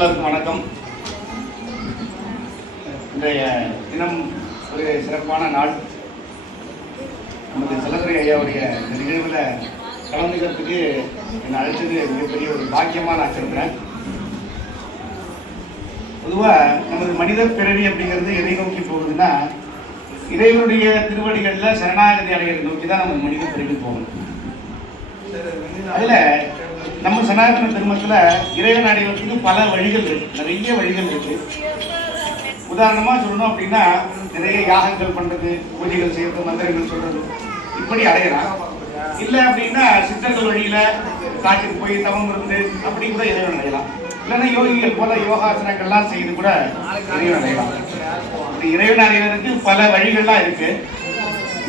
எல்லாருக்கும் வணக்கம். இன்றைய தினம் ஒரு சிறப்பான நாள். நமது செல்லதுரை ஐயாவுடைய இந்த நிகழ்வில் கலந்துக்கிறதுக்கு என்னை அழைச்சது மிகப்பெரிய ஒரு பாக்கியமாக நான் சொல்கிறேன் பொதுவாக நமது மனித பிறவி அப்படிங்கிறது எதை நோக்கி போகுதுன்னா இறைவனுடைய திருவடிகளில் சரணாகதி அடைகிறது நோக்கி தான் நம்ம மனித பிறவி போகணும். அதில் நம்ம சனாதன தர்மத்தில் இறைவன் அடைவதற்கு பல வழிகள் இருக்கு. நிறைய வழிகள் இருக்கு. உதாரணமாக சொல்லணும் அப்படின்னா நிறைய யாகங்கள் பண்ணுறது பூஜைகள் செய்யறது மந்திரங்கள் சொல்றது இப்படி அடையலாம். இல்லை அப்படின்னா சித்தர்கள் வழியில் காட்டுக்கு போய் தவம் இருந்து அப்படி கூட இறைவன் அடையலாம். இல்லைன்னா யோகிகள் போல யோகாசனங்கள்லாம் செய்து கூட இறைவன் அடையலாம். இப்படி இறைவன் அடைவதற்கு பல வழிகள்லாம் இருக்கு.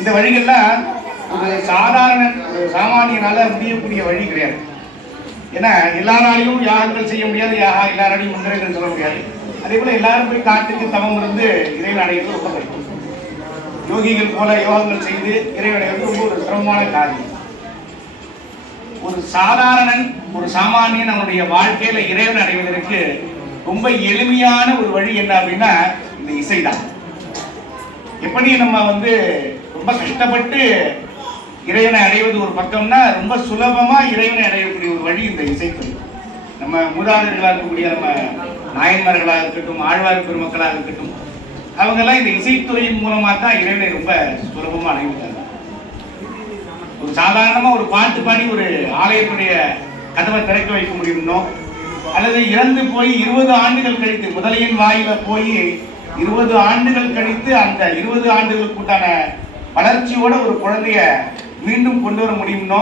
இந்த வழிகள்லாம் ஒரு சாதாரண சாமானியனால முடியக்கூடிய வழி கிடையாது. ஏன்னா எல்லா நாளையும் யாகங்கள் செய்ய முடியாது யாக எல்லாராலையும் முன்னேற்றம் சொல்ல முடியாது. அதே போல எல்லாரும் போய் காட்டுக்கு தவம் இருந்து இறைவன் அடைகிறது ரொம்ப கஷ்டம். யோகிகள் போல யோகங்கள் செய்து இறைவன் அடைவது ரொம்ப ஒரு சிரமமான காரியம். ஒரு சாதாரணன் ஒரு சாமானியன் அவனுடைய வாழ்க்கையில இறைவன் அடைவதற்கு ரொம்ப எளிமையான ஒரு வழி என்ன அப்படின்னா இந்த இசைதான். எப்படி நம்ம வந்து ரொம்ப கஷ்டப்பட்டு இறைவனை அடைவது ஒரு பக்கம்னா ரொம்ப சுலபமா இறைவனை அடையக்கூடிய ஒரு வழி இந்த இசைத்துறை நம்ம மூதாதையர்களாக இருக்கக்கூடிய நம்ம நாயன்மார்களாக இருக்கட்டும் ஆழ்வார் பெருமக்களாக இருக்கட்டும் அவங்கெல்லாம் இந்த இசைத்துறையின் மூலமா தான் இறைவனை ரொம்ப சுலபமா அடைவிட்டாங்க ஒரு சாதாரணமா ஒரு பாட்டு பாடி ஒரு ஆலயத்துடைய கதவை திறக்க வைக்க முடியும்னோ அல்லது இறந்து போய் இருபது ஆண்டுகள் கழித்து முதலையின் வாயில போய் இருபது ஆண்டுகள் கழித்து அந்த இருபது ஆண்டுகளுக்குண்டான வளர்ச்சியோட ஒரு குழந்தைய மீண்டும் கொண்டு வர முடியும்னோ?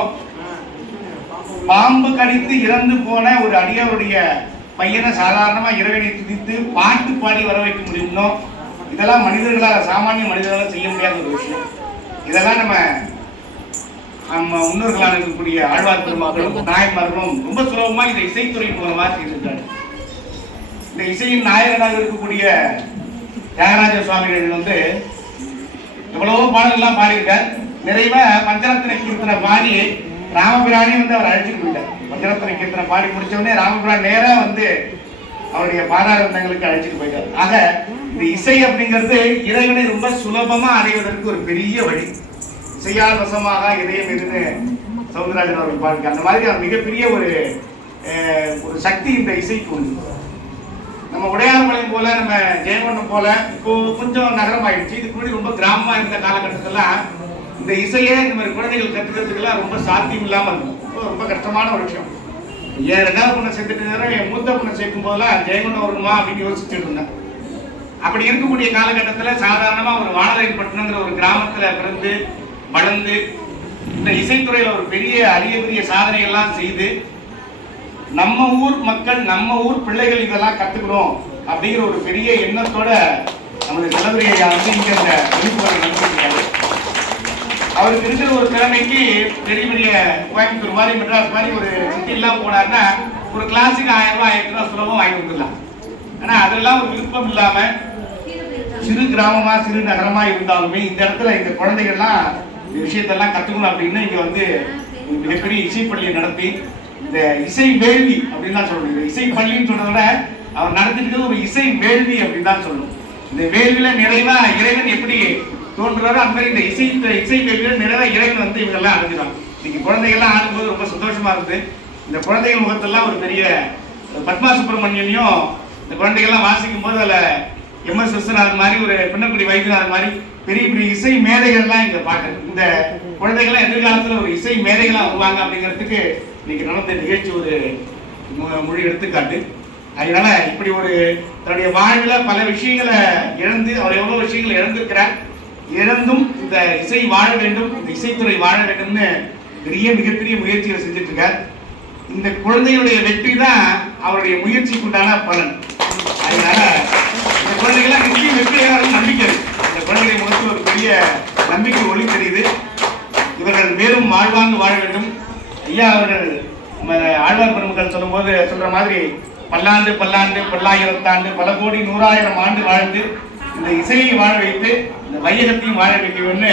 பாம்பு கடித்து இறந்து போன ஒரு அடியாருடைய பையனை சாதாரணமா இறைவனை துதித்து பாட்டு பாடி வர வைக்க முடியும்னோ? இதெல்லாம் மனிதர்களால் சாமானிய மனிதர்களால் செய்ய முடியாத ஒரு விஷயம். இதெல்லாம் நம்ம நம்ம முன்னோர்களால் இருக்கக்கூடிய ஆழ்வார் பெருமாக்களும் நாயன்மார்களும் ரொம்ப சுலபமா இந்த இசைத்துறை மூலமா செய்திருக்காரு இந்த இசையின் நாயகனாக இருக்கக்கூடிய தியாகராஜ சுவாமிகள் வந்து எவ்வளவோ பாடல்கள்லாம் பாடியிருக்கார். நிறைவா பஞ்சரத்ன கீர்த்தனை பாடி ராமபிரானே வந்து அவர் அழைச்சிட்டு போயிட்டார். பஞ்சரத்ன கீர்த்தனை பாடி முடிச்ச உடனே ராமபிரான் நேரா வந்து அவருடைய பாதாரந்தங்களுக்கு அழைச்சிட்டு போயிட்டார். ஆக இந்த இசை அப்படிங்கிறது இறைவனை ரொம்ப சுலபமா அடைவதற்கு ஒரு பெரிய வழி. இசையால் வசமாக இதயம் இருந்து சவுந்தரராஜன் அவர்கள் பாருங்க அந்த மாதிரி அவர் மிகப்பெரிய ஒரு ஒரு சக்தி இந்த இசைக்கு உண்டு. நம்ம உடையார்பாளையம் போல நம்ம ஜெயங்கொண்டம் போல இப்போ கொஞ்சம் நகரம் ஆயிடுச்சு இதுக்கு முன்னாடி ரொம்ப கிராமமா இருந்த காலகட்டத்திலாம் இந்த இசையை இந்த மாதிரி குழந்தைகள் கற்றுக்கிறதுக்கெல்லாம் ரொம்ப சாத்தியம் இல்லாமல் இருக்கும். ரொம்ப- ரொம்ப கஷ்டமான ஒரு விஷயம். என் ரெண்டாவது பொண்ணை சேர்த்துட்டு நேரம் என் மூத்த பொண்ணை சேர்க்கும் போதெல்லாம் ஜெயங்கொண்டம் வரணுமா அப்படின்னு யோசிச்சுட்டு இருந்தேன். அப்படி இருக்கக்கூடிய காலகட்டத்தில் சாதாரணமாக ஒரு வானரைப்பட்டினங்கிற ஒரு கிராமத்தில் பிறந்து வளர்ந்து இந்த இசைத்துறையில் ஒரு பெரிய அரிய பெரிய சாதனைகள்லாம் செய்து நம்ம ஊர் மக்கள் நம்ம ஊர் பிள்ளைகள் இதெல்லாம் கற்றுக்கணும் அப்படிங்கிற ஒரு பெரிய எண்ணத்தோட நமது தலைவரியை வந்து இங்கே இந்த விழிப்புணர்வு அவருக்கு இருக்கிற ஒரு திறமைக்கு பெரிய பெரிய கோயம்புத்தூர் மாதிரி மெட்ராஸ் மாதிரி ஒரு சிட்டிலாம் போனாருன்னா ஒரு கிளாஸுக்கு ஆயிரம் ரூபாய் ஆயிரத்தி ரூபா சுலபம் வாங்கி கொடுத்துடலாம். ஆனா அதெல்லாம் ஒரு விருப்பம் இல்லாம சிறு கிராமமா சிறு நகரமா இருந்தாலுமே இந்த இடத்துல இந்த குழந்தைகள்லாம் இந்த விஷயத்தெல்லாம் கத்துக்கணும் அப்படின்னு இங்க வந்து மிகப்பெரிய இசை பள்ளியை நடத்தி இந்த இசை வேள்வி அப்படின்னு தான் சொல்லணும். இந்த இசை பள்ளின்னு சொன்னதோட விட அவர் நடத்திட்டு ஒரு இசை வேள்வி அப்படின்னு தான் சொல்லணும். இந்த வேள்வியில நிறைவா இறைவன் எப்படி தோன்றுறாரு அந்த மாதிரி இந்த இசை இந்த இசை வேள்வியில நிறைய இறைவன் வந்து இவங்கெல்லாம் அடைஞ்சிடும் இன்னைக்கு குழந்தைகள்லாம் ஆடும்போது ரொம்ப சந்தோஷமா இருந்து இந்த குழந்தைகள் முகத்தெல்லாம் ஒரு பெரிய பத்மா சுப்பிரமணியனையும் இந்த குழந்தைகள்லாம் வாசிக்கும் போது அதில் எம் எஸ் விஸ்வநாதன் மாதிரி ஒரு பின்னக்குடி வைத்தியநாதன் மாதிரி பெரிய பெரிய இசை மேதைகள்லாம் இங்கே பாட்டு இந்த குழந்தைகள்லாம் எதிர்காலத்தில் ஒரு இசை மேதைகளாக வருவாங்க அப்படிங்கிறதுக்கு இன்னைக்கு நடந்த நிகழ்ச்சி ஒரு மொழி எடுத்துக்காட்டு. அதனால இப்படி ஒரு தன்னுடைய வாழ்வில் பல விஷயங்களை இழந்து அவர் எவ்வளோ விஷயங்களை இழந்திருக்கிறார் இழந்தும் இந்த இசை வாழ வேண்டும் இந்த இசைத்துறை வாழ வேண்டும்னு பெரிய மிகப்பெரிய முயற்சிகளை செஞ்சுட்டு இருக்கார் இந்த குழந்தைகளுடைய வெற்றி தான் அவருடைய முயற்சிக்கு உண்டான பலன். அதனால இந்த குழந்தைகள்லாம் நிச்சயம் வெற்றியாக நம்பிக்கை. இந்த குழந்தைகளை முகத்தில் ஒரு பெரிய நம்பிக்கை ஒளி தெரியுது. இவர்கள் மேலும் வாழ்வாங்கு வாழ வேண்டும். ஐயா அவர்கள் ஆழ்வார் பெருமக்கள் சொல்லும்போது சொல்ற மாதிரி பல்லாண்டு பல்லாண்டு பல்லாயிரத்தாண்டு பல கோடி நூறாயிரம் ஆண்டு வாழ்ந்து இந்த இசையை வாழ வைத்து இந்த வையகத்தையும் வாழ வைக்கணும்னு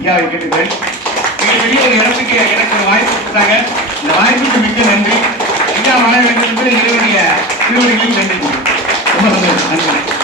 ஐயாவை கேட்டுக்கிறேன். மிகப்பெரிய ஒரு இடத்துக்கு எனக்கு ஒரு வாய்ப்பு கொடுத்தாங்க. இந்த வாய்ப்புக்கு மிக்க நன்றி. ஐயா வாழ வேண்டும் என்று இறைவனுடைய திருவடிகளையும் நன்றி ரொம்ப சந்தோஷம். நன்றி.